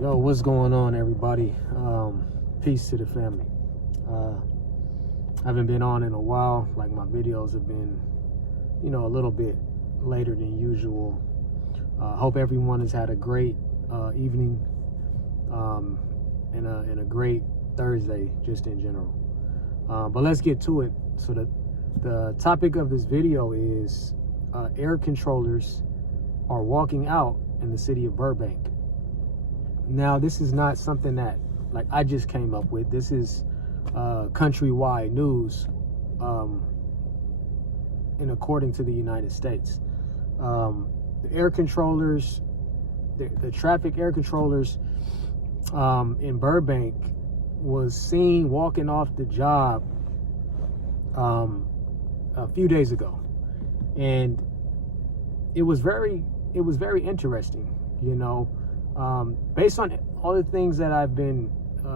Yo, what's going on, everybody? Peace to the family. I haven't been on in a while. Like, my videos have been, a little bit later than usual. Hope everyone has had a great evening and a great Thursday, just in general. But let's get to it. So the topic of this video is air controllers are walking out in the city of Burbank. Now, this is not something that I just came up with. This is countrywide news, and according to the United States. The air controllers, the traffic air controllers in Burbank was seen walking off the job a few days ago, and it was very interesting. Based on all the things that I've been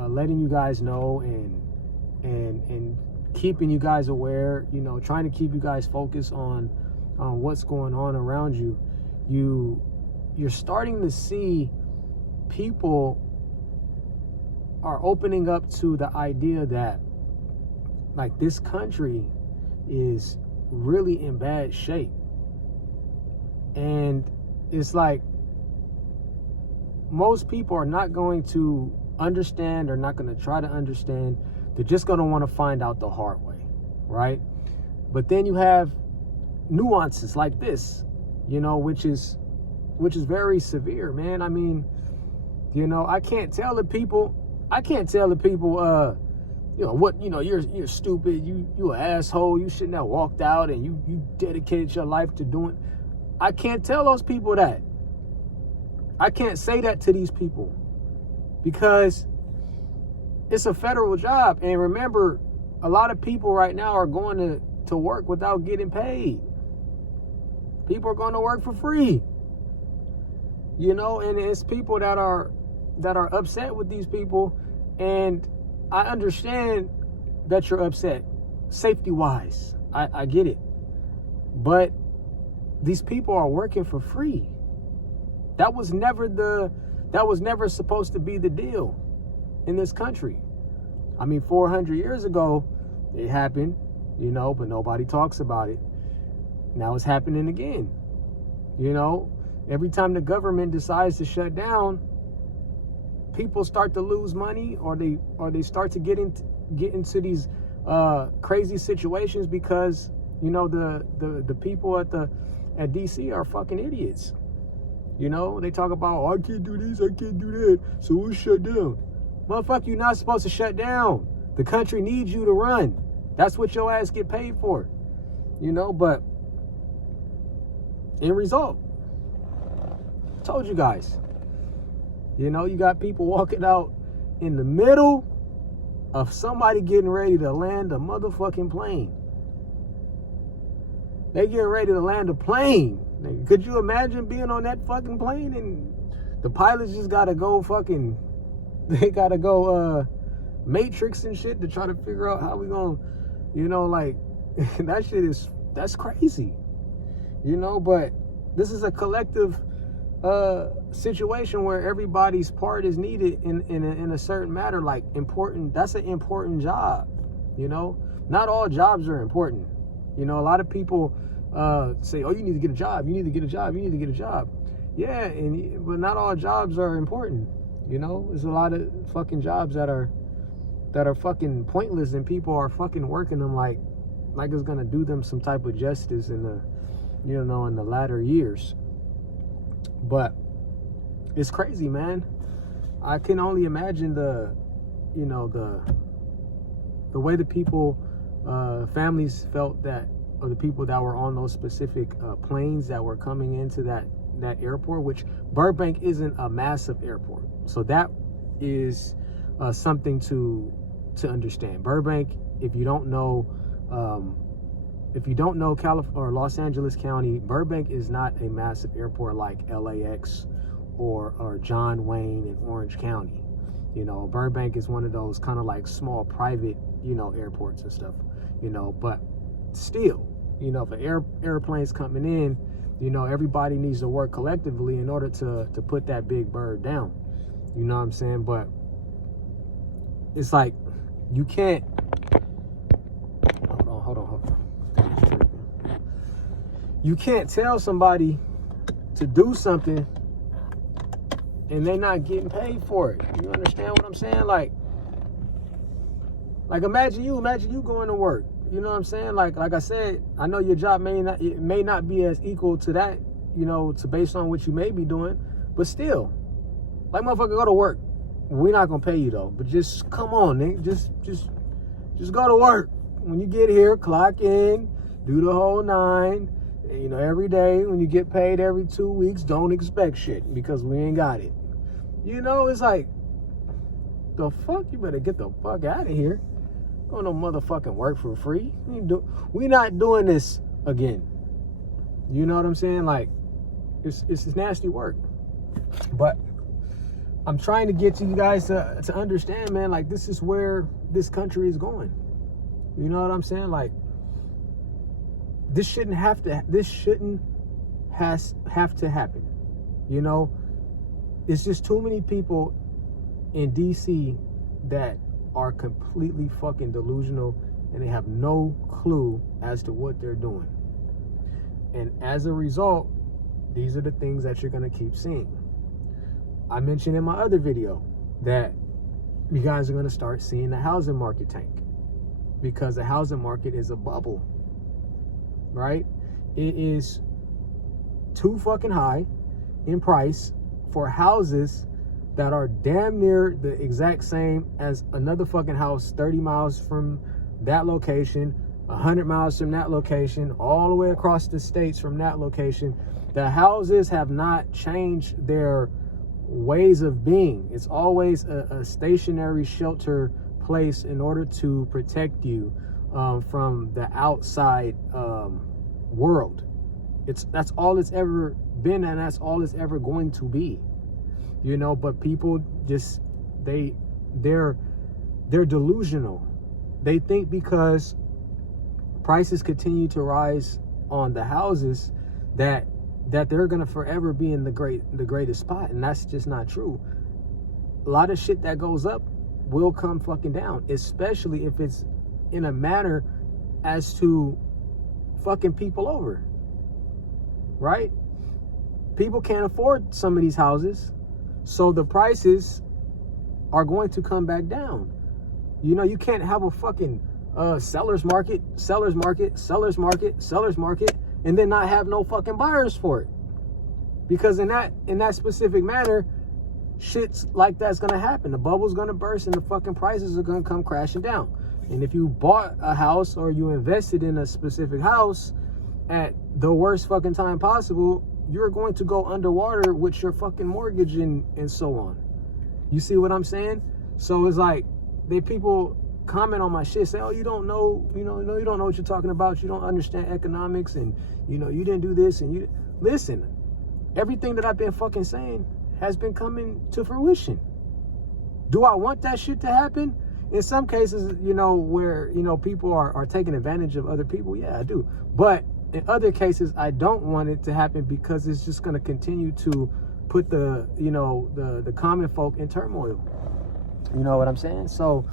letting you guys know and keeping you guys aware, trying to keep you guys focused on what's going on around you, you're starting to see people are opening up to the idea that this country is really in bad shape. And it's like most people are not going to understand, or not going to try to understand. They're just going to want to find out the hard way, right? But then you have nuances like this, which is very severe, man. I mean, I can't tell the people, you're stupid, you an asshole, you shouldn't have walked out, and you dedicated your life to doing. I can't tell those people that. I can't say that to these people because it's a federal job. And remember, a lot of people right now are going to work without getting paid. People are going to work for free. And it's people that are upset with these people. And I understand that you're upset, safety-wise. I get it. But these people are working for free. That was never supposed to be the deal in this country. I mean, 400 years ago, it happened, but nobody talks about it. Now it's happening again. Every time the government decides to shut down, people start to lose money, or they start to get into these crazy situations because the people at DC are fucking idiots. They talk about, I can't do this, I can't do that, so we'll shut down. Motherfucker, you're not supposed to shut down. The country needs you to run. That's what your ass get paid for. But in result, told you guys, you got people walking out in the middle of somebody getting ready to land a motherfucking plane. They getting ready to land a plane. Could you imagine being on that fucking plane and the pilots just gotta go Matrix and shit to try to figure out how we gonna, that's crazy. But this is a collective situation where everybody's part is needed in a certain matter, important. That's an important job. Not all jobs are important. A lot of people say, oh, you need to get a job, you need to get a job, you need to get a job. Yeah, but not all jobs are important. There's a lot of fucking jobs that are fucking pointless, and people are fucking working them like it's gonna do them some type of justice in the in the latter years. But it's crazy, man. I can only imagine the way the people, families felt that, or the people that were on those specific planes that were coming into that airport, which Burbank isn't a massive airport. So that is something to understand. Burbank, if you don't know California or Los Angeles County, Burbank is not a massive airport like LAX or John Wayne in Orange County. Burbank is one of those kind of small private, airports and stuff, but still, if an airplane's coming in, everybody needs to work collectively in order to put that big bird down. You know what I'm saying? But it's like, you can't, hold on. You can't tell somebody to do something and they not getting paid for it. You understand what I'm saying? Like imagine you going to work. You know what I'm saying? Like I said, I know your job may not be as equal to that, you know, to based on what you may be doing, but still, like, motherfucker, go to work. We're not gonna pay you though, but just come on, nigga. Just go to work. When you get here, clock in, do the whole 9. You know, every day when you get paid every 2 weeks, don't expect shit because we ain't got it. You know, it's like, the fuck? You better get the fuck out of here. Go no motherfucking work for free. We not doing this again. You know what I'm saying? Like, it's nasty work. But I'm trying to get you guys to understand, man, like, this is where this country is going. You know what I'm saying? Like, this shouldn't have to happen. You know, it's just too many people in DC that are completely fucking delusional and they have no clue as to what they're doing. And as a result, these are the things that you're going to keep seeing. I mentioned in my other video that you guys are going to start seeing the housing market tank because the housing market is a bubble, right? It is too fucking high in price for houses that are damn near the exact same as another fucking house 30 miles from that location, 100 miles from that location, all the way across the states from that location. The houses have not changed their ways of being. It's always a stationary shelter place in order to protect you from the outside world. That's all it's ever been, and that's all it's ever going to be. You know, but people just they're delusional. They think because prices continue to rise on the houses that they're gonna forever be in the greatest spot, and that's just not true. A lot of shit that goes up will come fucking down, especially if it's in a manner as to fucking people over, right? People can't afford some of these houses, so the prices are going to come back down. You know, you can't have a fucking seller's market, and then not have no fucking buyers for it. Because in that specific manner, shit's like that's gonna happen. The bubble's gonna burst and the fucking prices are gonna come crashing down. And if you bought a house or you invested in a specific house at the worst fucking time possible, you're going to go underwater with your fucking mortgage and so on. You see what I'm saying? So it's like, people comment on my shit, say, oh, you don't know what you're talking about. You don't understand economics, and you didn't do this, and you listen. Everything that I've been fucking saying has been coming to fruition. Do I want that shit to happen? In some cases, where people are taking advantage of other people, yeah, I do. But in other cases, I don't want it to happen because it's just going to continue to put the common folk in turmoil. You know what I'm saying? So,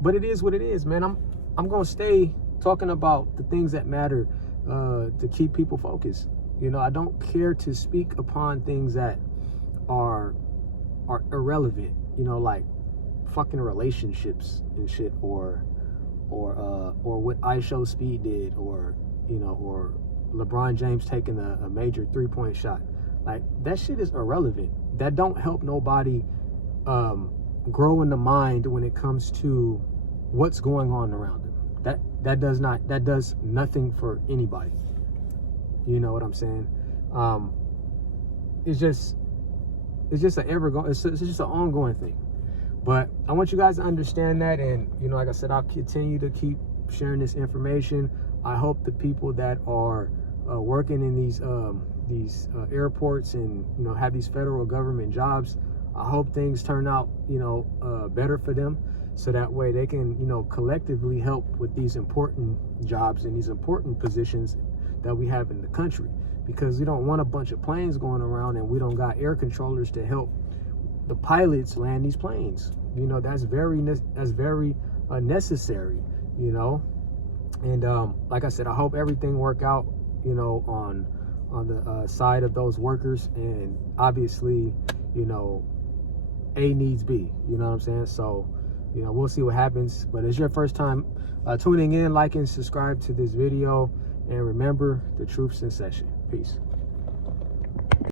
but it is what it is, man. I'm going to stay talking about the things that matter to keep people focused. I don't care to speak upon things that are irrelevant, like fucking relationships and shit, or what ISO Speed did, or LeBron James taking a major 3-point shot. Like, that shit is irrelevant. That don't help nobody grow in the mind when it comes to what's going on around them. That does nothing for anybody. You know what I'm saying? It's just it's just an ongoing thing. But I want you guys to understand that, and like I said, I'll continue to keep sharing this information. I hope the people that are working in these airports and have these federal government jobs, I hope things turn out better for them, so that way they can collectively help with these important jobs and these important positions that we have in the country. Because we don't want a bunch of planes going around and we don't got air controllers to help the pilots land these planes. You know, that's very necessary, you know. And like I said, I hope everything work out, you know, on the side of those workers. And obviously, you know, A needs B, you know what I'm saying? So, you know, we'll see what happens. But it's your first time tuning in, like and subscribe to this video, and remember, the truth's in session. Peace.